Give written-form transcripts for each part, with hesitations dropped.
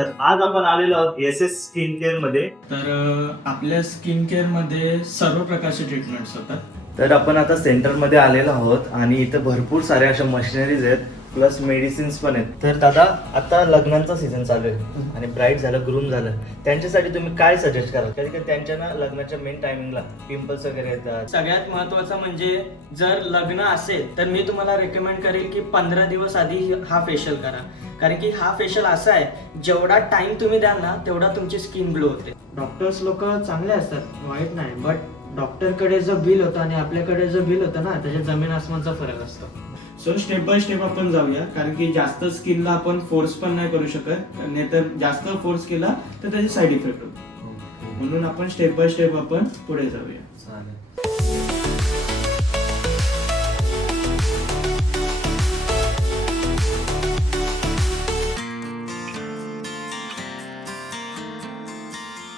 तर आज आपण आलेलो आहोत एस स्किन केअर मध्ये. तर आपल्या स्किन केअरमध्ये सर्व प्रकारचे ट्रीटमेंट्स होतात. तर आपण आता सेंटरमध्ये आलेलो आहोत आणि इथं भरपूर साऱ्या अशा मशिनरीज आहेत प्लस मेडिसिन्स पण आहेत. तर दादा, आता लग्नांचा सीझन चालू आहे आणि ब्राईड झालं, ग्रूम झालं, त्यांच्यासाठी तुम्ही काय सजेस्ट कराल? कारण की त्यांच्या ना लग्नाच्या मेन टायमिंगला पिंपल्स वगैरे येतात. सगळ्यात महत्त्वाचं म्हणजे जर लग्न असेल तर मी तुम्हाला रेकमेंड करेल की 15 दिवस आधी हा फेशियल करा. कारण की हा फेशियल असा आहे, जेवढा टाइम तुम्ही द्याल ना तेवढा तुमची स्किन ग्लो होते. डॉक्टर्स लोक चांगले असतात, वाईट नाही, बट डॉक्टरकडे जो बिल होतं आणि आपल्याकडे जो बिल होतं ना त्याच्यात जमीन आसमानचा फरक असतो. सो स्टेप बाय स्टेप आपण जाऊया, कारण की जास्त स्किनला आपण फोर्स पण नाही करू शकत, नाहीतर जास्त फोर्स केला तर त्याचे साईड इफेक्ट होतो. म्हणून आपण स्टेप बाय स्टेप आपण पुढे जाऊया. चालेल.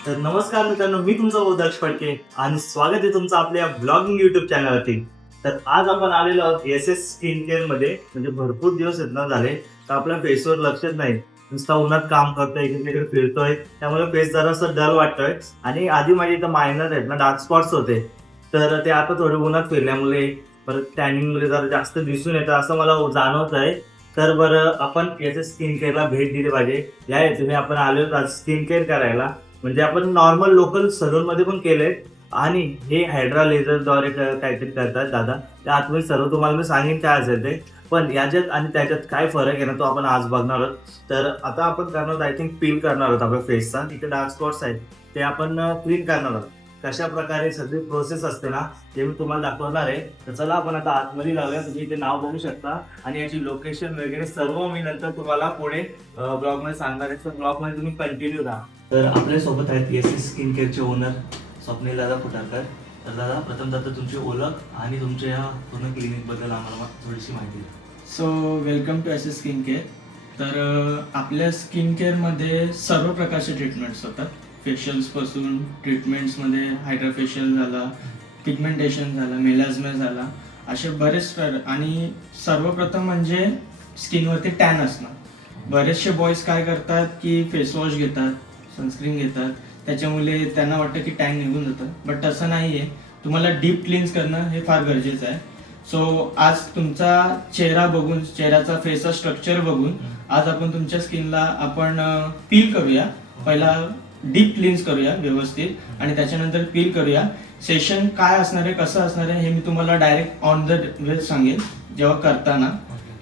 तर नमस्कार मित्रांनो, मी तुमचा दक्ष फडके आणि स्वागत आहे तुमचं आपल्या ब्लॉगिंग युट्यूब चॅनलवरती. तर आज आपण आलेलो आहोत एस स्किन केअर मध्ये. म्हणजे भरपूर दिवस आहेत ना झाले, तर आपल्या फेसवर लक्षच नाही, नुसता उन्हात काम करतोय, इकडे तिकडे फिरतोय, त्यामुळे फेस जरासा डल वाटतोय. आणि आधी माझे इथं मायनर आहेत ना, डार्क स्पॉट्स होते, तर ते आता थोडे उन्हात फिरल्यामुळे परत टॅनिंगमुळे जरा जास्त दिसून येतं असं मला जाणवत आहे. तर बरं, आपण याच्या स्किन केअरला भेट दिली पाहिजे. या तुम्ही आपण आलो आज स्किन केअर करायला. म्हणजे आपण नॉर्मल लोकल सलून मध्ये पण केले आणि हे हायड्रा लेझरद्वारे काहीतरी करतात दादा. त्या आतमध्ये सर्व तुम्हाला मी सांगेन काय असेल ते, पण याच्यात आणि त्याच्यात काय फरक आहे ना तो आपण आज बघणार आहोत. तर आता आपण करणार आहोत, आय थिंक पील करणार आहोत आपल्या फेसचा. इथे डार्क स्पॉट्स आहेत ते आपण क्लीन करणार आहोत. कशा प्रकारे सगळी प्रोसेस असते ना ते मी तुम्हाला दाखवणार आहे. तर चला आपण आता आतमध्ये लावूया. तुम्ही इथे नाव बघू शकता आणि याची लोकेशन वगैरे सर्व मी नंतर तुम्हाला पुढे ब्लॉगमध्ये सांगणार आहे. तर ब्लॉगमध्ये तुम्ही कंटिन्यू राहा. तर आपल्या सोबत आहेत एस स्किन केअरचे ओनर स्वप्नील दादा फुटारकर. तर दादा, प्रथमतः तुमची ओळख आणि तुमच्या या पूर्ण क्लिनिकबद्दल आम्हाला थोडीशी माहिती द्या. So welcome to S skin care. तर आपल्या स्किन केअरमध्ये सर्व प्रकारचे ट्रीटमेंट्स होतात. फेशियल्सपासून ट्रीटमेंट्समध्ये हायड्रा फेशियल झाला, पिगमेंटेशन झालं, मेलाझ्मा झाला, असे बरेच आणि सर्वप्रथम म्हणजे स्किनवरती टॅन असणं. बरेचसे बॉयज काय करतात की फेसवॉश घेतात, सनस्क्रीन घेतात, त्याच्यामुळे त्यांना वाटतं की टॅन निघून जातं, बट तसं नाही आहे. तुम्हाला डीप क्लीन्स करणं हे फार गरजेचं आहे. सो आज तुमचा चेहरा बघून, चेहऱ्याचा फेसचा स्ट्रक्चर बघून आज आपण तुमच्या स्किनला आपण पील करूया. पहिला डीप क्लीन्स करूया व्यवस्थित आणि त्याच्यानंतर पील करूया. सेशन काय असणार आहे, कसं असणार आहे हे मी तुम्हाला डायरेक्ट ऑन द वे सांगेन जेव्हा करताना,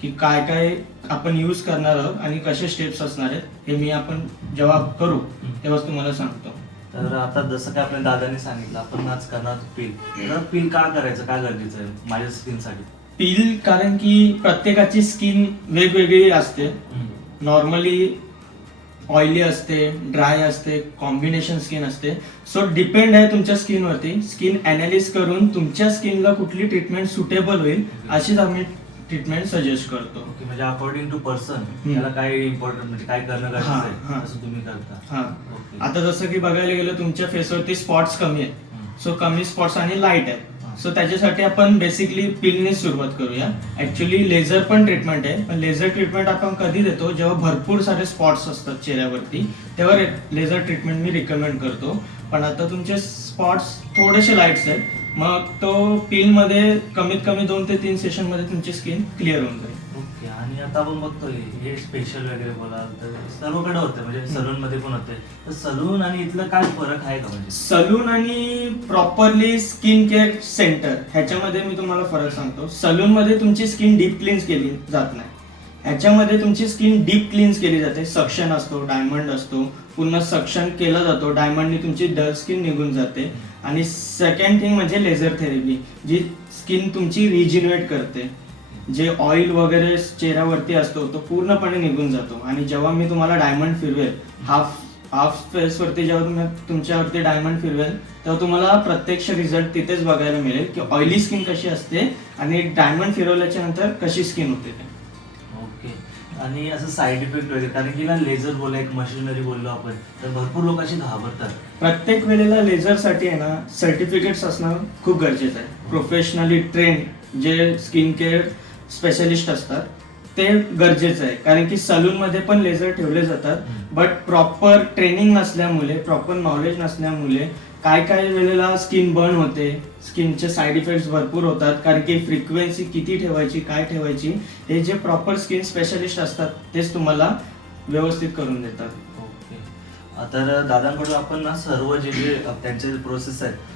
की काय काय आपण यूज करणार आहोत आणि कसे स्टेप्स असणार आहेत हे मी आपण जेव्हा करू तेव्हाच तुम्हाला सांगतो. तर आता जसं काय आपल्या दादाने सांगितलं, आपण आज करणार पील. तर पील का करायचं, काय गरजेचं आहे माझ्या स्किनसाठी? पील कारण की प्रत्येकाची स्किन वेगवेगळी असते. नॉर्मली ऑइली असते, ड्राय असते, कॉम्बिनेशन स्किन असते. सो डिपेंड आहे तुमच्या स्किनवरती. स्किन अनालिस करून तुमच्या स्किनला कुठली ट्रीटमेंट सुटेबल होईल अशीच आम्ही ट्रीटमेंट सजेस्ट करतो. ओके, म्हणजे अकॉर्डिंग टू पर्सन त्याला काय इम्पॉर्टंट, म्हणजे काय करणं गरजेचं आहे असं तुम्ही करता. हा, आता जसं की बघायला गेलं तुमच्या फेसवरती स्पॉट्स कमी आहेत, सो कमी स्पॉट्स आणि लाईट आहेत. सो त्याच्यासाठी आपण बेसिकली पीलने सुरुवात करूया. ऍक्च्युली लेझर पण ट्रीटमेंट आहे, पण लेझर ट्रीटमेंट आपण कधी देतो जेव्हा भरपूर सारे स्पॉट्स असतात चेहऱ्यावरती, तेव्हा लेझर ट्रीटमेंट मी रिकमेंड करतो. पण आता तुमचे स्पॉट्स थोडेसे लाईट्स आहेत, मग तो पीलमध्ये कमीत कमी 2 ते 3 सेशनमध्ये तुमची स्किन क्लिअर होऊन जाईल. ओके, आणि आता आपण बघतोय हे स्पेशल वगैरे बोलाल तर सर्वकडे होते, म्हणजे सलून मध्ये पण होते. तर सलून आणि इथलं काय फरक आहे का? म्हणजे सलून आणि प्रॉपरली स्किन केअर सेंटर ह्याच्यामध्ये मी तुम्हाला फरक सांगतो. सलून मध्ये तुमची स्किन डीप क्लीन्स केली जात नाही, ह्याच्यामध्ये तुमची स्किन डीप क्लीन्स केली जाते. सक्शन असतो, डायमंड असतो, पूर्ण सक्शन केलं जातो, डायमंडनी तुमची डल स्किन निघून जाते. आणि सेकंड थिंग म्हणजे लेझर थेरपी, जी स्किन तुमची रिजिन्युएट करते. जे ऑइल वगैरे चेहऱ्यावरती असतो तो पूर्णपणे निघून जातो. आणि जेव्हा मी तुम्हाला डायमंड फिरवेल, हाफ फेसवरती जेव्हा तुमच्यावरती डायमंड फिरवेल तेव्हा तुम्हाला प्रत्यक्ष रिझल्ट तिथेच बघायला मिळेल की ऑइली स्किन कशी असते आणि डायमंड फिरवल्याच्या नंतर कशी स्किन होते ते. ओके, आणि असं साईड इफेक्ट वगैरे, कारण की ना लेझर बोला, एक मशिनरी बोललो आपण, तर भरपूर लोक अशी घाबरतात. प्रत्येक वेळेला लेझरसाठी आहे ना सर्टिफिकेट्स असणं खूप गरजेचं आहे. प्रोफेशनली ट्रेन जे स्किन केअर स्पेशलिस्ट असतात ते गरजेचं आहे, कारण की सलून मध्ये पण लेझर ठेवले जातात, बट प्रॉपर ट्रेनिंग नसल्यामुळे, प्रॉपर नॉलेज नसल्यामुळे काय काय वेळेला स्किन बर्न होते, स्किनचे साईड इफेक्ट्स भरपूर होतात, कारण की फ्रिक्वेन्सी किती ठेवायची, काय ठेवायची, हे जे प्रॉपर स्किन स्पेशालिस्ट असतात तेच तुम्हाला व्यवस्थित करून देतात. ओके. तर दादांकडून आपण ना सर्व जे त्यांचे प्रोसेस आहेत,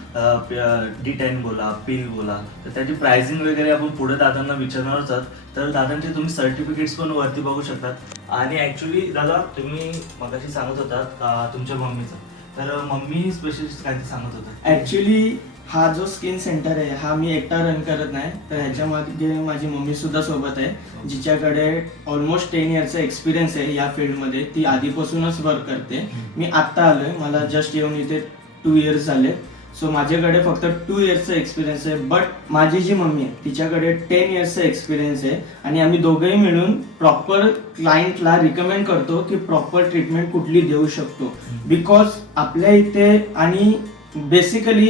D10 बोला, पील बोला, तर त्याची प्राइसिंग वगैरे आपण पुढे दादांना विचारणारच आहोत. तर दादांचे तुम्ही सर्टिफिकेट्स पण वरती बघू शकतात. आणि ॲक्च्युली दादा तुम्ही मगाशी सांगत होतात का तुमच्या मम्मीचं, तर मम्मी स्पेशलिस्ट काय ते सांगत होतं. ऍक्च्युली हा जो स्किन सेंटर आहे हा मी एकटा रन करत नाही, तर ह्याच्या मागे माझी मम्मी सुद्धा सोबत आहे, जिच्याकडे ऑलमोस्ट 10 इयर्सचा एक्सपिरियन्स आहे या फील्डमध्ये. ती आधीपासूनच वर्क करते. मी आत्ता आलोय, मला जस्ट येऊन इथे 2 इयर्स झाले. सो माझ्याकडे फक्त 2 इयर्सचा एक्सपिरियन्स आहे, बट माझी जी मम्मी आहे तिच्याकडे 10 इयर्सचा एक्सपिरियन्स आहे. आणि आम्ही दोघंही मिळून प्रॉपर क्लायंटला रिकमेंड करतो की प्रॉपर ट्रीटमेंट कुठली देऊ शकतो. बिकॉज आपल्या इथे आणि बेसिकली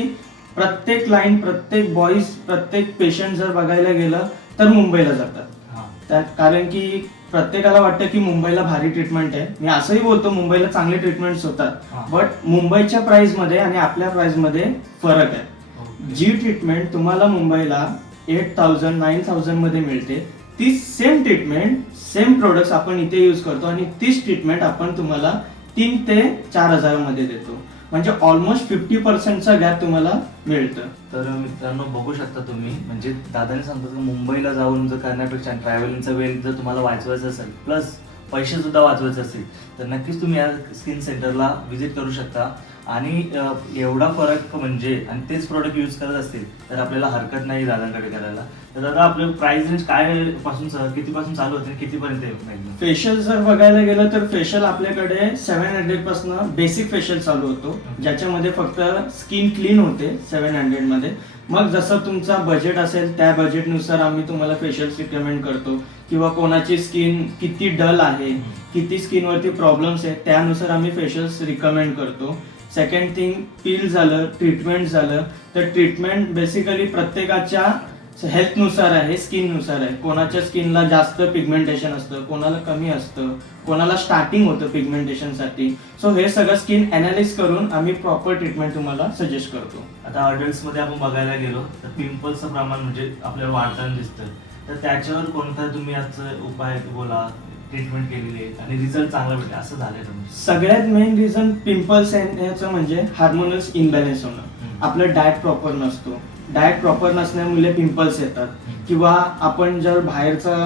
प्रत्येक क्लायंट, प्रत्येक बॉईज, प्रत्येक पेशंट जर बघायला गेलं तर मुंबईला जातात. कारण की प्रत्येकाला वाटतं की मुंबईला भारी ट्रीटमेंट आहे. मी असंही बोलतो मुंबईला चांगले ट्रीटमेंट्स होतात, बट मुंबईच्या प्राइस मध्ये आणि आपल्या प्राइस मध्ये फरक आहे. जी ट्रीटमेंट तुम्हाला मुंबईला 8,000, 9,000 मध्ये मिळते, ती सेम ट्रीटमेंट, सेम प्रोडक्ट्स आपण इथे यूज करतो आणि तीच ट्रीटमेंट आपण तुम्हाला 3 ते 4,000 मध्ये देतो. म्हणजे ऑलमोस्ट 50%चा गॅप तुम्हाला मिळतं. तर मित्रांनो बघू शकता तुम्ही, म्हणजे दादाने सांगतात की मुंबईला जाऊन जर करण्यापेक्षा ट्रॅव्हलिंगचा वेळ जर तुम्हाला वाचवायचा असेल, प्लस पैसे सुद्धा वाचवायचे असतील, तर नक्कीच तुम्ही या स्किन सेंटरला व्हिजिट करू शकता. आणि एवढा फरक म्हणजे आणि तेच प्रोडक्ट यूज करत असतील तर आपल्याला हरकत नाही दादांकडे करायला. तर दादा आपलं प्राइस रेंज काय पासून कितीपासून चालू होते, कितीपर्यंत आहे? फेशियल जर बघायला गेलं तर फेशियल आपल्याकडे 700 पासून बेसिक फेशियल चालू होतो, ज्याच्यामध्ये फक्त स्किन क्लीन होते 700 मध्ये. मग जसं तुमचा बजेट असेल त्या बजेटनुसार आम्ही तुम्हाला फेशियल्स रिकमेंड करतो, किंवा कोणाची स्किन किती डल आहे, किती स्किनवरती प्रॉब्लेम्स आहेत, त्यानुसार आम्ही फेशियल्स रिकमेंड करतो. सेकंड थिंग, पील झालं, ट्रीटमेंट झालं, तर ट्रीटमेंट बेसिकली प्रत्येकाच्या हेल्थनुसार आहे, स्किननुसार आहे. कोणाच्या स्किनला जास्त पिगमेंटेशन असतं, कोणाला कमी असतं, कोणाला स्टार्टिंग होतं पिगमेंटेशनसाठी. सो हे सगळं स्किन अनालिसिस करून आम्ही प्रॉपर ट्रीटमेंट तुम्हाला सजेस्ट करतो. आता अडल्ट्स मध्ये आपण बघायला गेलो तर पिंपल्सचं प्रमाण म्हणजे आपल्याला वाढताना दिसतं, तर त्याच्यावर कोणता तुम्ही आजचा उपाय बोला, ट्रीटमेंट केलेली आहे आणि रिझल्ट चांगला भेटला असं झालंय तुम्ही? सगळ्यात मेन रिझन पिंपल्स येण्याचं म्हणजे हार्मोनल्स इनबॅलन्स होणं. आपलं डाएट प्रॉपर नसतो, डाएट प्रॉपर नसल्यामुळे पिंपल्स येतात, किंवा आपण जर बाहेरचा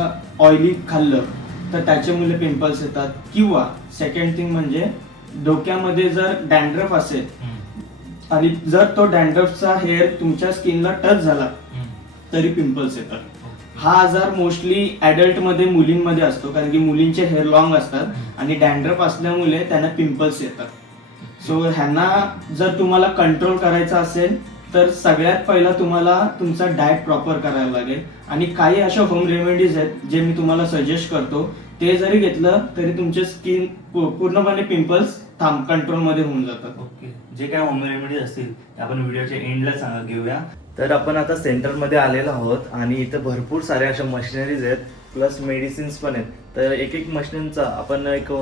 ऑइली खाल्लं तर त्याच्यामुळे पिंपल्स येतात. किंवा सेकंड थिंग म्हणजे डोक्यामध्ये जर डॅन्ड्रफ असेल आणि जर तो डॅन्ड्रफचा हेअर तुमच्या स्किनला टच झाला तरी पिंपल्स येतात. हा आजार मोस्टली ऍडल्ट मध्ये, मुलींमध्ये असतो, कारण की मुलींचे हेअर लॉंग असतात आणि डॅन्ड्रफ असल्यामुळे त्यांना पिंपल्स येतात. सो ह्यांना जर तुम्हाला कंट्रोल करायचा असेल तर सगळ्यात पहिला तुम्हाला तुमचा डाएट प्रॉपर करायला लागेल. आणि काही अशा होम रेमेडीज आहेत जे मी तुम्हाला सजेस्ट करतो, ते जरी घेतलं तरी तुमचे स्किन पूर्णपणे पिंपल्स कंट्रोलमध्ये होऊन जातात. ओके, जे काय होम रेमेडीज असतील ते आपण व्हिडिओच्या एंडला घेऊया. तर आपण आता सेंटरमध्ये आलेलो आहोत आणि इथं भरपूर साऱ्या अशा मशिनरीज आहेत, प्लस मेडिसिन्स पण आहेत. तर एक एक मशिनचा आपण एक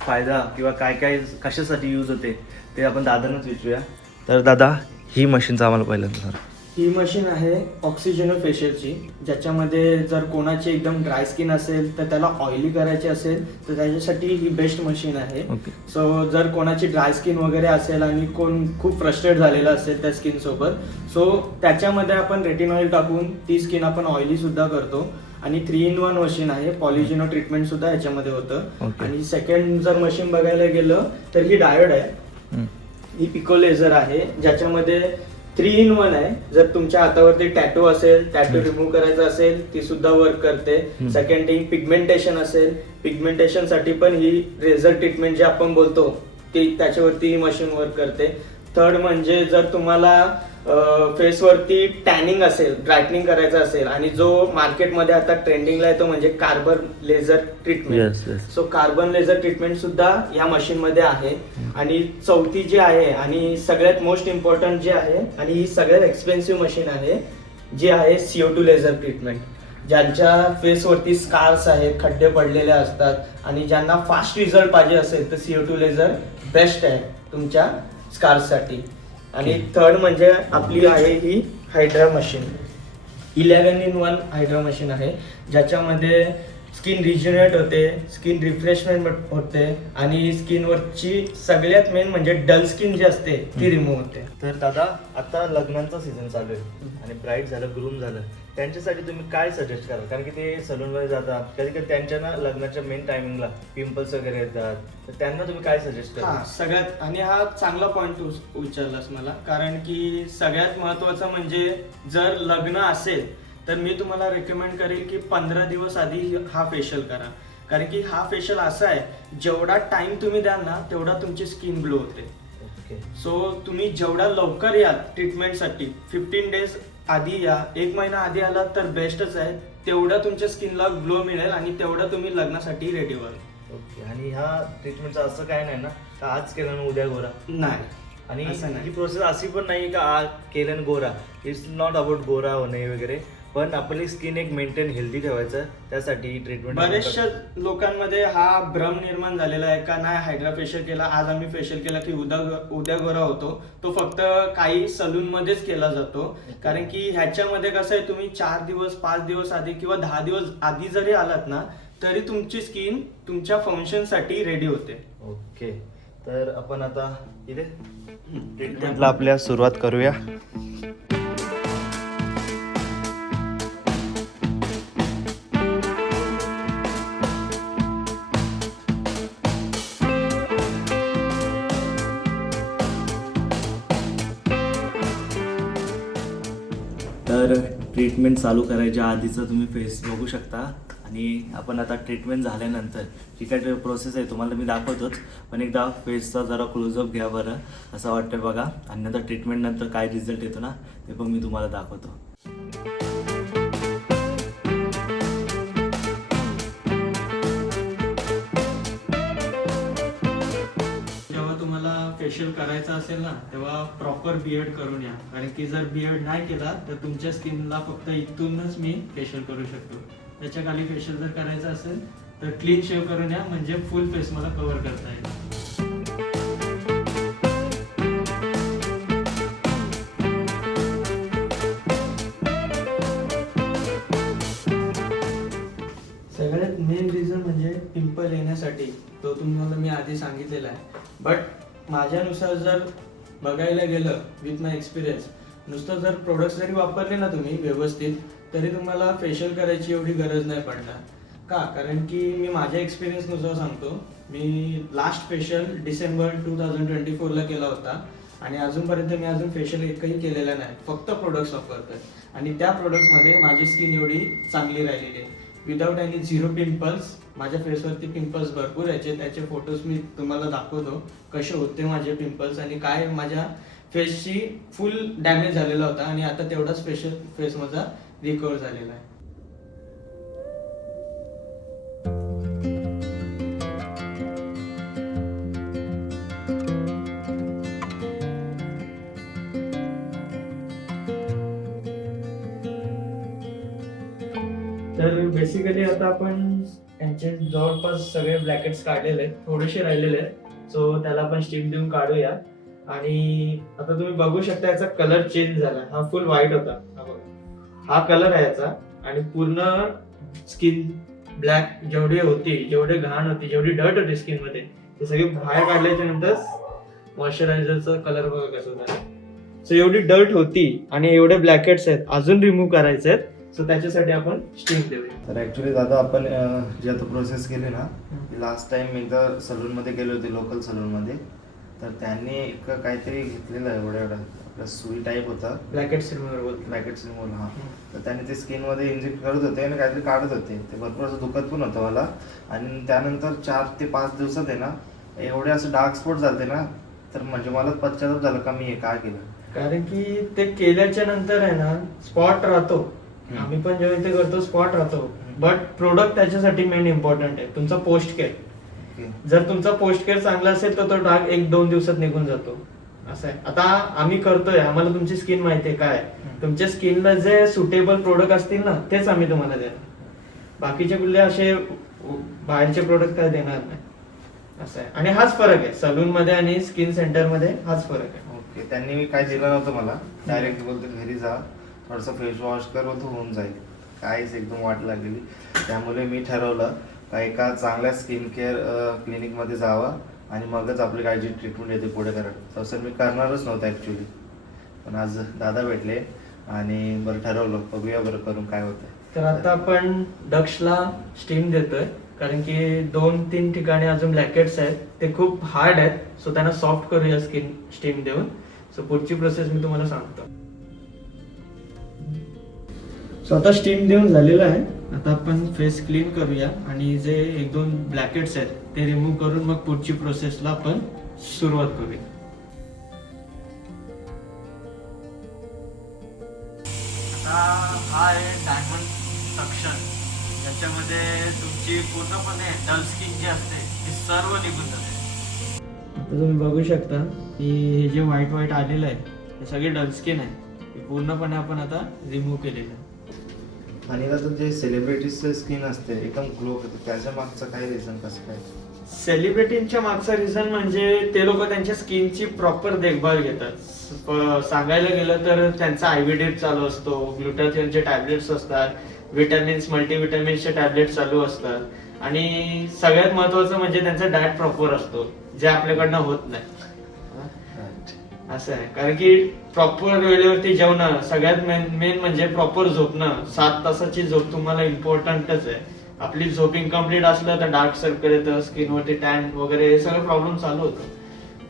फायदा किंवा काय काय कशासाठी यूज होते ते आपण दादांनाच विचारूया. तर दादा ही मशीनचा आम्हाला पहिल्यांदा सर. ही मशीन आहे ऑक्सिजनल फेशियलची, ज्याच्यामध्ये जर कोणाची एकदम ड्राय स्किन असेल तर त्याला ऑइली करायची असेल तर त्याच्यासाठी ही बेस्ट मशीन आहे. सो जर कोणाची ड्राय स्किन वगैरे असेल आणि कोण खूप फ्रस्ट्रेट झालेला असेल त्या स्किन सोबत, सो त्याच्यामध्ये आपण रेटिन ऑइल टाकून ती स्किन आपण ऑइली सुद्धा करतो. आणि 3-in-1 मशीन आहे, पॉलिजिनो ट्रीटमेंट सुद्धा याच्यामध्ये होतं. आणि सेकंड जर मशीन बघायला गेलं तर ही डायोड आहे, ही पिको लेझर आहे, ज्याच्यामध्ये 3-in-1 आहे. जर तुमच्या हातावरती टॅटू असेल, टॅटू रिमूव्ह करायचा असेल ती सुद्धा वर्क करते. सेकंड थिंग, पिगमेंटेशन असेल, पिगमेंटेशन साठी पण ही रेझर ट्रीटमेंट जे आपण बोलतो ती त्याच्यावरती ही मशीन वर्क करते. थर्ड म्हणजे जर तुम्हाला फेसवरती टॅनिंग असेल, ब्राईटनिंग करायचं असेल, आणि जो मार्केटमध्ये आता ट्रेंडिंगला आहे तो म्हणजे carbon laser treatment. So carbon laser treatment सुद्धा या मशीन मध्ये आहे. आणि चौथी जी आहे आणि सगळ्यात मोस्ट इम्पॉर्टंट जे आहे आणि ही सगळ्यात एक्सपेन्सिव्ह मशीन आहे जी आहे CO2 लेझर ट्रीटमेंट. ज्यांच्या फेसवरती स्कार्स आहेत, खड्डे पडलेले असतात आणि ज्यांना फास्ट रिझल्ट पाहिजे असेल तर CO2 लेझर बेस्ट आहे तुमच्या स्कार्ससाठी. आणि थर्ड म्हणजे आपली आहे ही hydra machine. 11-in-1 hydra machine आहे, ज्याच्यामध्ये स्किन रिज्युनेट होते, स्किन रिफ्रेशमेंट होते आणि स्किनवरची सगळ्यात मेन म्हणजे डल स्किन जी असते ती रिमूव्ह होते. तर दादा, आता लग्नांचा सीझन चालू आहे आणि ब्राईड झालं, ग्रूम झालं, त्यांच्यासाठी तुम्ही काय सजेस्ट कराल? कारण की ते सलूनमध्ये जातात, कधी कधी त्यांच्या ना लग्नाच्या मेन टायमिंगला पिंपल्स वगैरे येतात, तर त्यांना तुम्ही काय सजेस्ट हा कराल? सगळ्यात, आणि हा चांगला पॉईंट तू विचारलास मला, कारण की सगळ्यात महत्त्वाचं म्हणजे जर लग्न असेल तर मी तुम्हाला रेकमेंड करेल की 15 दिवस आधी हा फेशियल करा. कारण की हा फेशियल असा आहे, जेवढा टाइम तुम्ही द्याल ना तेवढा तुमची स्किन ग्लो होते. ओके. सो तुम्ही जेवढा लवकर याल ट्रीटमेंटसाठी, 15 डेज आधी या, 1 महिना आधी आलात तर बेस्टच आहे. तेवढा तुमच्या स्किनला ग्लो मिळेल आणि तेवढा तुम्ही लग्नासाठी रेडी व्हाल. ओके. आणि ह्या ट्रीटमेंटचं असं काय नाही ना का आज केलं ना उद्या गोरा? नाही, आणि असं नाही. ही प्रोसेस अशी पण नाही का आज केलं ना गोरा. इट्स नॉट अबाउट गोरा होणे वगैरे, पण आपली स्किन एक मेंटेन हेल्दी ठेवायचं, त्यासाठी ट्रीटमेंट. बऱ्याचशा लोकांमध्ये हा भ्रम निर्माण झालेला आहे का नाही, हायड्रा फेशियल केला, आज आम्ही फेशियल केला की उद्या गोरा होतो. तो फक्त काही सलून मध्येच केला जातो. कारण की ह्याच्यामध्ये कसं आहे, तुम्ही 4 दिवस 5 दिवस आधी किंवा 10 दिवस आधी जरी आलात ना तरी तुमची स्किन तुमच्या फंक्शनसाठी रेडी होते. ओके. तर आपण आता इथे ट्रीटमेंटला आपल्या सुरुवात करूया. तर ट्रीटमेंट चालू करायच्या आधीचं तुम्ही फेस बघू शकता. आणि आपण आता ट्रीटमेंट झाल्यानंतर जी काय प्रोसेस आहे तुम्हाला मी दाखवतोच, पण एकदा फेसचा जरा क्लोजअप घ्या बरं, असं वाटतं बघा. आणि नंतर ट्रीटमेंट नंतर काय रिझल्ट येतो ना ते पण मी तुम्हाला दाखवतो. जेव्हा तुम्हाला फेशियल करायचं असेल ना तेव्हा प्रॉपर बियर्ड करून या. कारण की जर बियर्ड नाही केला तर तुमच्या स्किनला फक्त इथूनच मी फेशियल करू शकतो. त्याच्या खाली फेशियल जर करायचं असेल तर क्लीन शेव करून या, म्हणजे फुल फेस मला कव्हर करता येईल. सगळ्यात मेन रिझन म्हणजे पिंपल येण्यासाठी, तो तुम्हाला मी आधी सांगितलेला आहे. बट माझ्यानुसार जर बघायला गेलं विथ माय एक्सपिरियन्स, नुसतं जर प्रोडक्ट्स जरी वापरले ना तुम्ही व्यवस्थित तरी तुम्हाला फेशियल करायची एवढी गरज नाही पडणार. का? कारण की मी माझ्या एक्सपिरियन्सनुसार सांगतो. मी लास्ट फेशियल डिसेंबर 2024ला केला होता आणि अजूनपर्यंत मी अजून फेशियल एकही केलेलं नाही, फक्त प्रोडक्ट्स वापरतोय. आणि त्या प्रोडक्ट्समध्ये माझी स्किन एवढी चांगली राहिलेली आहे, विदाऊट एनी झिरो पिंपल्स. माझ्या फेसवरती पिंपल्स भरपूर यायचे, त्याचे फोटोज मी तुम्हाला दाखवतो कसे होते माझे पिंपल्स आणि काय माझ्या फेसची फुल डॅमेज झालेला होता. आणि आता तेवढाच फेस माझा रिकवर झालेला आहे. तर बेसिकली आता आपण यांचे जवळपास सगळे ब्लॅकेट्स काढलेले आहेत, थोडेसे राहिलेले आहेत. सो त्याला आपण स्टिक देऊन काढूया. आणि आता तुम्ही बघू शकता याचा कलर चेंज झाला. हा फुल व्हाईट होता, हा कलर आहे याचा. आणि पूर्ण स्किन ब्लॅक जेवढी होती, जेवढी घाण होती, जेवढी डर्ट होती स्किन मध्ये, ते सगळे बाहेर काढल्याच्या नंतर मॉइश्चरायझरचा कलर बघा कसं झाला. सो एवढी डर्ट होती आणि एवढे ब्लॅकेट्स आहेत, अजून रिमूव्ह करायचे आहेत. सो त्याच्यासाठी आपण स्टिक देऊया. तर ॲक्च्युली दादा आपण जी आता प्रोसेस केली ना, लास्ट टाइम एकदा सलूनमध्ये गेले होते, लोकल सलूनमध्ये. तर त्यांनी एक काहीतरी घेतलेलं आहे एवढा आपला सुई टाईप होता, ब्लॅकेट्स रिमूव्हर. Blackheads remover. हां. तर त्यांनी ते स्किनमध्ये इंजेक्ट करत होते आणि काहीतरी काढत होते. ते भरपूर असं दुखत पण होतं मला. आणि त्यानंतर 4 ते 5 दिवसात आहे ना एवढे असं डार्क स्पॉट झाले ना, तर म्हणजे मला पश्चाताप झाला का मी हे काय केलं. कारण की ते केल्याच्या नंतर आहे ना स्पॉट राहतो. आम्ही पण जेव्हा ते करतो स्पॉट राहतो. बट प्रोडक्ट त्याच्यासाठी मेन इम्पॉर्टंट आहे, तुमचा पोस्ट केअर. जर तुमचा पोस्ट केअर चांगला असेल तर तो डाग 1-2 दिवसात निघून जातो. असं आहे. आता आम्ही करतोय, आम्हाला तुमची स्किन माहिती आहे काय तुमच्या स्किनला जे सुटेबल प्रोडक्ट असतील ना तेच आम्ही तुम्हाला देणार. बाकीचे कुठले असे बाहेरचे प्रोडक्ट काय देणार नाही. असं आहे. आणि हाच फरक आहे सलून मध्ये आणि स्किन सेंटर मध्ये, हाच फरक आहे. ओके. त्यांनी मी काय दिलं नव्हतं मला, डायरेक्ट बोलते घरी जा थोडंसं फेस वॉश कर व होऊन जाईल. काहीच एकदम वाट लागलेली. त्यामुळे मी ठरवलं का एका चांगल्या स्किन केअर क्लिनिकमध्ये जावं आणि मगच आपली काय जी ट्रीटमेंट येते पुढे करायला. तसं मी करणारच नव्हतं ॲक्च्युली, पण आज दादा भेटले आणि बरं ठरवलं बघूया बरं करून काय होतं. तर आता आपण डक्सला स्टीम देतोय, कारण की 2-3 ठिकाणी अजून ब्लॅकेट्स आहेत ते खूप हार्ड आहेत. सो त्यांना सॉफ्ट करूया स्किन स्टीम देऊन. सो पुढची प्रोसेस मी तुम्हाला सांगतो. सो आता स्टीम देऊन झालेलं आहे. आता आपण फेस क्लीन करूया आणि जे 1-2 ब्लॅकेट्स आहेत ते रिमूव्ह करून मग पुढची प्रोसेसला आपण सुरुवात करूया. आता हा आहे डायमंड सक्शन. याच्यामध्ये तुमची पूर्णपणे डल स्किन जी असते ती सर्व निघून जाते. आता तुम्ही बघू शकता की हे जे व्हाईट व्हाईट आलेलं आहे हे सगळे डल स्किन आहे. हे पूर्णपणे आपण आता रिमूव्ह केलेलं आहे. आणि आता जे सेलिब्रिटीजचं स्किन असते एकदम ग्लो होते, त्याच्या मागचं काय रिझन कसं काय? सेलिब्रिटींच्या मागचा रिझन म्हणजे ते लोक त्यांच्या स्किनची प्रॉपर देखभाल घेतात. सांगायला गेलं तर त्यांचा आयव्हीड्रिप चालू असतो, ग्लुटाथिओनचे टॅबलेट्स असतात, विटॅमिन्स मल्टीविटॅमिन्सचे टॅबलेट्स चालू असतात आणि सगळ्यात महत्वाचं म्हणजे त्यांचा डाएट प्रॉपर असतो, जे आपल्याकडनं होत नाही. असं आहे. कारण की प्रॉपर वेळेवरती जेवणं, सगळ्यात मेन म्हणजे प्रॉपर झोपणं. 7 तासाची झोप तुम्हाला इम्पॉर्टंटच आहे. आपली झोप इनकम्प्लीट असलं तर डार्क सर्कल येतं, स्किनवरती टॅन वगैरे हे सगळं प्रॉब्लेम चालू होतं.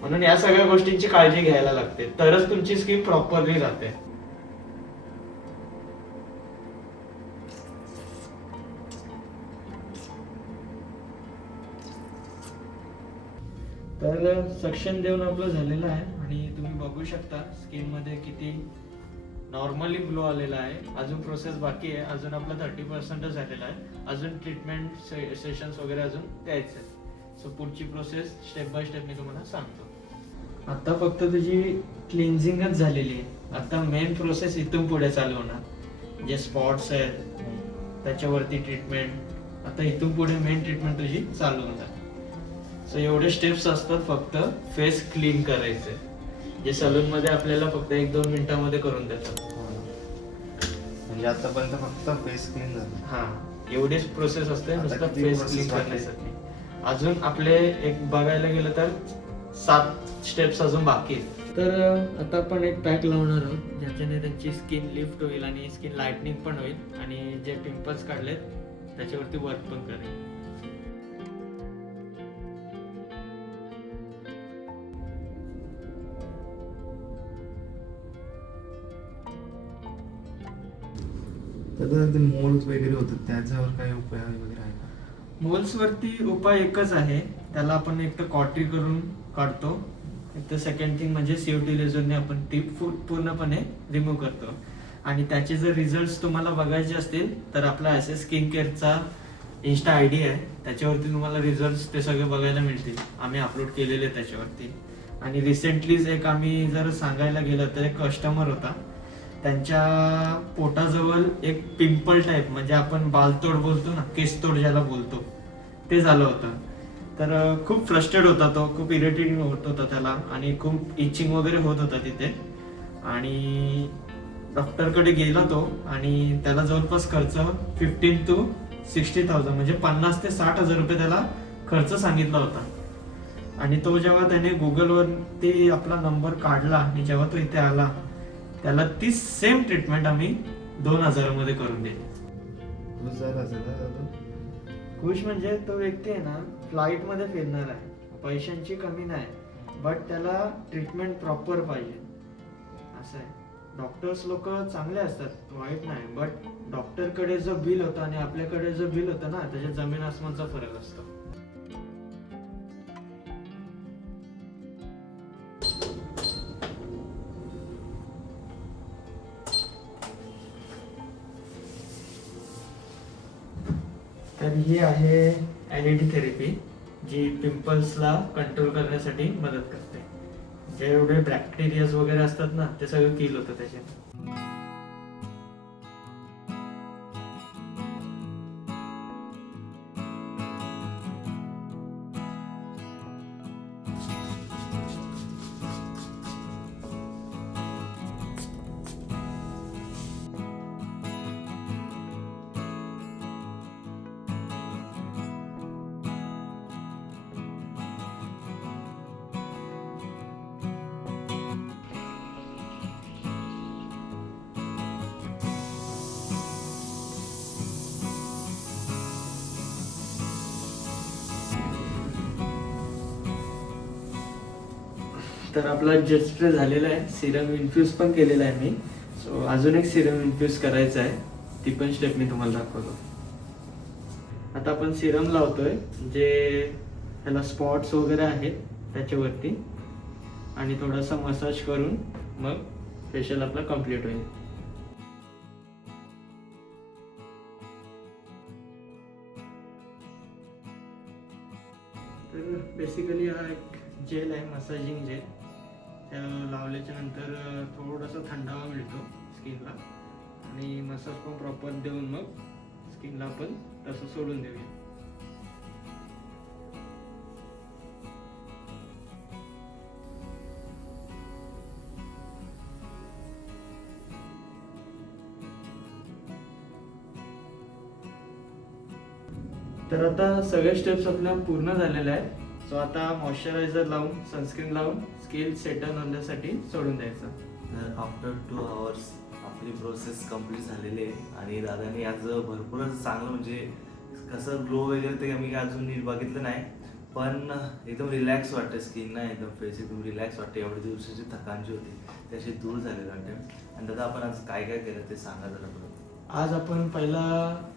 म्हणून या सगळ्या गोष्टींची काळजी घ्यायला लागते, तरच तुमची स्किन प्रॉपरली राहते. तर सक्शन देऊन आपलं झालेलं आहे आणि तुम्ही बघू शकता स्किन मध्ये किती नॉर्मली ग्लो आलेला आहे. अजून प्रोसेस बाकी आहे, अजून आपला 30% झालेला आहे. अजून ट्रीटमेंट सेशन्स वगैरे अजून द्यायचे आहेत. सो पुढची प्रोसेस स्टेप बाय स्टेप मी तुम्हाला सांगतो. आता फक्त तुझी क्लिन्झिंगच झालेली आहे. आता मेन प्रोसेस इथून पुढे चालू होणार. जे स्पॉट्स आहेत त्याच्यावरती ट्रीटमेंट, आता इथून पुढे मेन ट्रीटमेंट तुझी चालू होणार. सो एवढे स्टेप्स असतात फक्त फेस क्लीन करायचे, जे सलून मध्ये आपल्याला फक्त 1-2 मिनिटांमध्ये करून देतात. म्हणजे आतापर्यंत फक्त फेस क्लीन झालं. हा, एवढीच प्रोसेस असते नुसतं फेस क्लीन करण्यासाठी. अजून आपले एक बघायला गेलं तर 7 स्टेप्स अजून बाकी आहेत. तर आता आपण एक पॅक लावणार आहोत ज्याच्याने त्यांची स्किन लिफ्ट होईल आणि स्किन लाइटनिंग पण होईल आणि जे पिंपल्स काढलेत त्याच्यावरती वर्क पण करेल. तर ते मोल्स वगैरे होतात त्याच्यावर काय उपाय वगैरे आहे का? मोल्स वरती उपाय एकच आहे, त्याला आपण एक तर कॉटरी करून काढतो. एक तर सेकंड थिंग म्हणजे CO2 लेझरने आपण ती पूर्णपणे रिमूव्ह करतो. आणि त्याचे जर रिझल्ट तुम्हाला बघायचे असतील तर आपला SS स्किन केअरचा इंस्टा ID आहे, त्याच्यावरती तुम्हाला रिझल्ट ते सगळे बघायला मिळतील. आम्ही अपलोड केलेले त्याच्यावरती. आणि रिसेंटलीच एक आम्ही जर सांगायला गेलं तर एक कस्टमर होता, त्यांच्या पोटाजवळ एक पिंपल टाईप म्हणजे आपण बालतोड बोलतो ना, केसतोड ज्याला बोलतो, ते झालं होतं. तर खूप फ्रस्ट्रेट होता तो, खूप इरिटेटिंग होत होता त्याला आणि खूप इचिंग वगैरे होत होता तिथे. आणि डॉक्टरकडे गेला तो आणि त्याला जवळपास खर्च 15,000 to 60,000 म्हणजे 50,000 ते 60,000 रुपये त्याला खर्च सांगितला होता. आणि तो जेव्हा त्याने गुगलवरती आपला नंबर काढला आणि जेव्हा तो इथे आला त्याला ती सेम ट्रीटमेंट आम्ही 2,000 मध्ये करून दिली. खुश म्हणजे तो व्यक्ती आहे ना, फ्लाईट मध्ये फिरणार आहे, पैशांची कमी नाही, बट त्याला ट्रीटमेंट प्रॉपर पाहिजे. असं आहे. डॉक्टर्स लोक चांगले असतात, वाईट नाही, बट डॉक्टरकडे जो बिल होतं आणि आपल्याकडे जो बिल होतं ना, त्याच्यात जमीन आसमानचा फरक असतो. तर ही आहे LED थेरपी, जी पिंपल्सला कंट्रोल करण्यासाठी मदत करते. जे एवढे बॅक्टेरियाज वगैरे असतात ना ते सगळं किल होतं त्याचे. तर आपला जेट स्प्रे झालेला आहे, सिरम इन्फ्यूज पण केलेला आहे मी. सो अजून एक सिरम इन्फ्यूज करायचं आहे, ती पण स्टेप मी तुम्हाला दाखवतो. आता आपण सिरम लावतोय जे त्याला स्पॉट्स वगैरे आहेत त्याच्यावरती, आणि थोडासा मसाज करून मग फेशियल आपला कम्प्लीट होईल. तर बेसिकली हा एक जेल आहे, मसाजिंग जेल. त्या लावल्याच्या नंतर थोडासा थंडावा मिळतो स्किनला, आणि मसाज पण प्रॉपर देऊन मग स्किनला आपण तसं सोडून देऊया. तर आता सगळे स्टेप्स आपल्या पूर्ण झालेल्या आहेत. सो आता मॉइश्चरायझर लावून, सनस्क्रीन लावून स्किन सेटल होण्यासाठी सोडून द्यायचं. तर आफ्टर 2 आवर्स आपली प्रोसेस कम्प्लीट झालेली आहे, आणि दादानी आज भरपूरच चांगलं म्हणजे कसं ग्लो वगैरे ते मी अजून नीट बघितलं नाही, पण एकदम रिलॅक्स वाटतं स्किन ना, एकदम फेस एकदम रिलॅक्स वाटते. एवढी दिवसाची थकान जी होती त्याची दूर झालेली वाटते. आणि दादा आपण आज काय काय केलं ते सांगा जरा बरं. आज आपण पहिला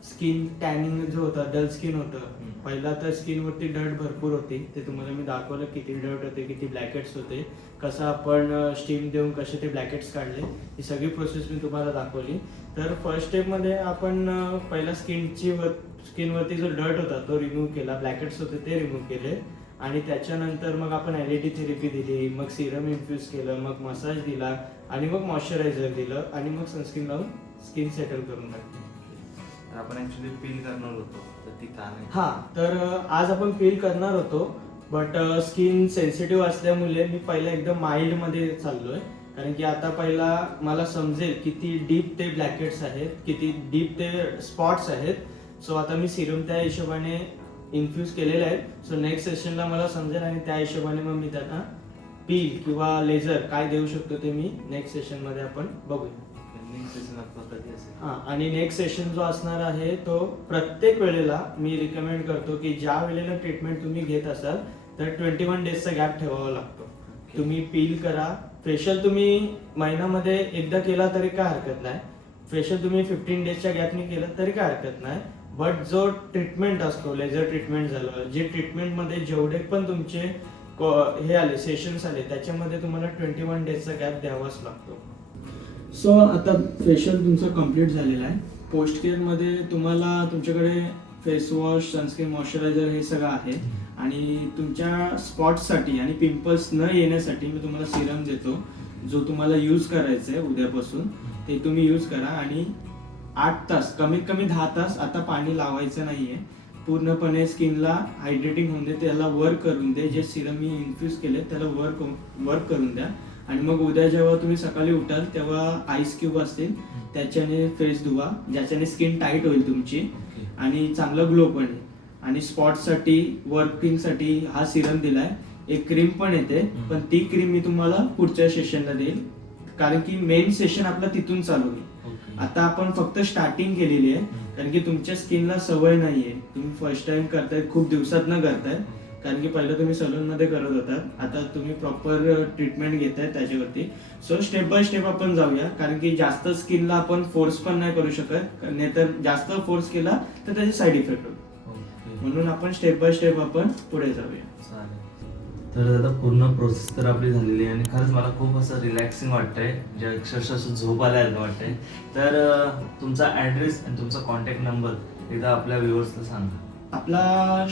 स्किन टॅनिंग जो होता, डल स्किन होतं. पहिला तर स्किनवरती डर्ट भरपूर होती, ते तुम्हाला मी दाखवलं किती डर्ट होते, किती ब्लॅकेट्स होते, कसं आपण स्टीम देऊन कसे ते ब्लॅकेट्स काढले, ही सगळी प्रोसेस मी तुम्हाला दाखवली. तर फर्स्ट स्टेपमध्ये आपण पहिला स्किनवरती जो डर्ट होता तो रिमूव्ह केला, ब्लॅकेट्स होते ते रिमूव्ह केले, आणि त्याच्यानंतर मग आपण LED थेरपी दिली, मग सिरम इन्फ्यूज केलं, मग मसाज दिला, आणि मग मॉइश्चरायझर दिलं, आणि मग सनस्क्रीन लावून स्किन सेटल करून टाकली. आपण ऍक्च्युली पील करणार होतो, तर ती का नाही? हां, तर आज आपण पील करणार होतो, बट स्किन सेन्सिटिव्ह असल्यामुळे मी पहिला एकदम माइल्डमध्ये चाललोय, कारण की आता पहिला मला समजेल किती डीप ते ब्लॅकेट्स आहेत, किती डीप ते स्पॉट्स आहेत. सो आता मी सिरम त्या हिशोबाने इन्फ्यूज केलेले आहेत. सो नेक्स्ट सेशनला मला समजेल, आणि त्या हिशोबाने मग मी त्यांना पील किंवा लेझर काय देऊ शकतो ते मी नेक्स्ट सेशनमध्ये आपण बघूया. हां, आणि नेक्स्ट सेशन जो असणार आहे तो प्रत्येक वेळेला मी रिकमेंड करतो की ज्या वेळेला ट्रीटमेंट तुम्ही घेत असाल तर 21 डेजचा गॅप ठेवावा लागतो. तुम्ही पील करा, फेशियल तुम्ही महिन्यामध्ये एकदा केला तरी काय हरकत नाही, फेशियल तुम्ही 15 डेजच्या गॅपने केलं तरी काय हरकत नाही. बट जो ट्रीटमेंट असतो, लेझर ट्रीटमेंट झालं, जे ट्रीटमेंटमध्ये जेवढे पण तुमचे हे आले सेशन्स आले त्याच्यामध्ये तुम्हाला 21 डेजचा गॅप द्यावाच लागतो. सो आता फेशियल तुमचं कम्प्लीट झालेलं आहे. पोस्ट केअरमध्ये तुम्हाला तुमच्याकडे फेस वॉश, सनस्क्रीन, मॉइश्चरायझर हे सगळं आहे, आणि तुमच्या स्पॉट्ससाठी आणि पिंपल्स न येण्यासाठी मी तुम्हाला सिरम देतो, जो तुम्हाला यूज करायचं आहे उद्यापासून. ते तुम्ही यूज करा, आणि 8 तास, कमीत कमी 10 तास आता पाणी लावायचं नाही आहे. पूर्णपणे स्किनला हायड्रेटिंग होऊन दे, त्याला वर्क करून दे. जे सिरम मी इन्फ्यूज केले त्याला वर्क करून द्या, आणि मग उद्या जेव्हा तुम्ही सकाळी उठाल तेव्हा आईस क्यूब असतील त्याच्याने फेस धुवा, ज्याच्याने स्किन टाईट होईल तुमची, आणि चांगलं ग्लो पण आहे. आणि स्पॉटसाठी, वर्किंगसाठी हा सिरम दिलाय. एक क्रीम पण येते, पण ती क्रीम मी तुम्हाला पुढच्या सेशनला देईल, कारण की मेन सेशन आपला तिथून चालू होईल. आता आपण फक्त स्टार्टिंग केलेली आहे, कारण की तुमच्या स्किनला सवय नाहीये, तुम्ही फर्स्ट टाइम करताय, खूप दिवसात न करताय, कारण की पहिलं तुम्ही सलूनमध्ये करत होता, आता तुम्ही प्रॉपर ट्रीटमेंट घेताय त्याच्यावरती. सो स्टेप बाय स्टेप आपण जाऊया, कारण की जास्त स्किनला आपण फोर्स पण नाही करू शकत, नाहीतर जास्त फोर्स केला तर त्याचे साईड इफेक्ट होतो. म्हणून आपण स्टेप बाय स्टेप आपण पुढे जाऊया. तर आता पूर्ण प्रोसेस तर आपली झालेली आहे, आणि खरंच मला खूप असं रिलॅक्सिंग वाटतंय, म्हणजे अक्षरशः असं झोप आल्यासारखं वाटतंय. तर तुमचा ॲड्रेस आणि तुमचा कॉन्टॅक्ट नंबर एकदा आपल्या व्ह्युअर्सला सांगा. आपला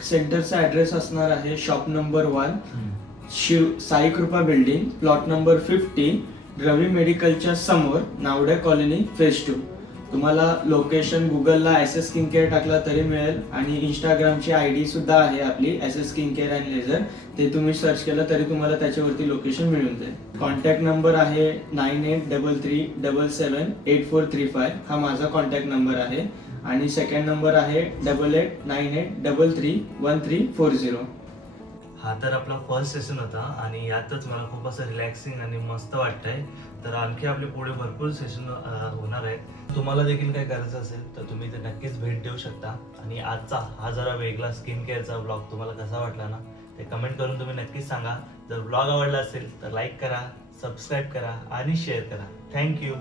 सेंटरचा ॲड्रेस असणार आहे शॉप नंबर 1, साई कृपा बिल्डिंग, प्लॉट नंबर 50, रवी मेडिकलच्या समोर, नावडे कॉलनी, फेज 2. तुम्हाला लोकेशन गुगलला SS स्किन केअर टाकला तरी मिळेल आणि इंस्टाग्रामची ID सुद्धा आहे आपली SS skin care and laser. ते तुम्ही सर्च केलं तरी तुम्हाला त्याच्यावरती लोकेशन मिळून जाईल. कॉन्टॅक्ट नंबर आहे 9833778435. हा माझा कॉन्टॅक्ट नंबर आहे आणि सेकंड नंबर आहे 8898331340. हा तर आपला फर्स्ट सेशन होता आणि यातच मला खूप असं रिलॅक्सिंग आणि मस्त वाटतंय. तर आणखी आपले पुढे भरपूर सेशन होणार आहेत. तुम्हाला देखील काय करायचं असेल तर तुम्ही ते नक्कीच भेट देऊ शकता. आणि आजचा हा जरा वेगळा स्किन केअरचा ब्लॉग तुम्हाला कसा वाटला ना ते कमेंट करून तुम्ही नक्कीच सांगा. जर ब्लॉग आवडला असेल तर लाईक करा, सबस्क्राईब करा आणि शेअर करा. थँक्यू.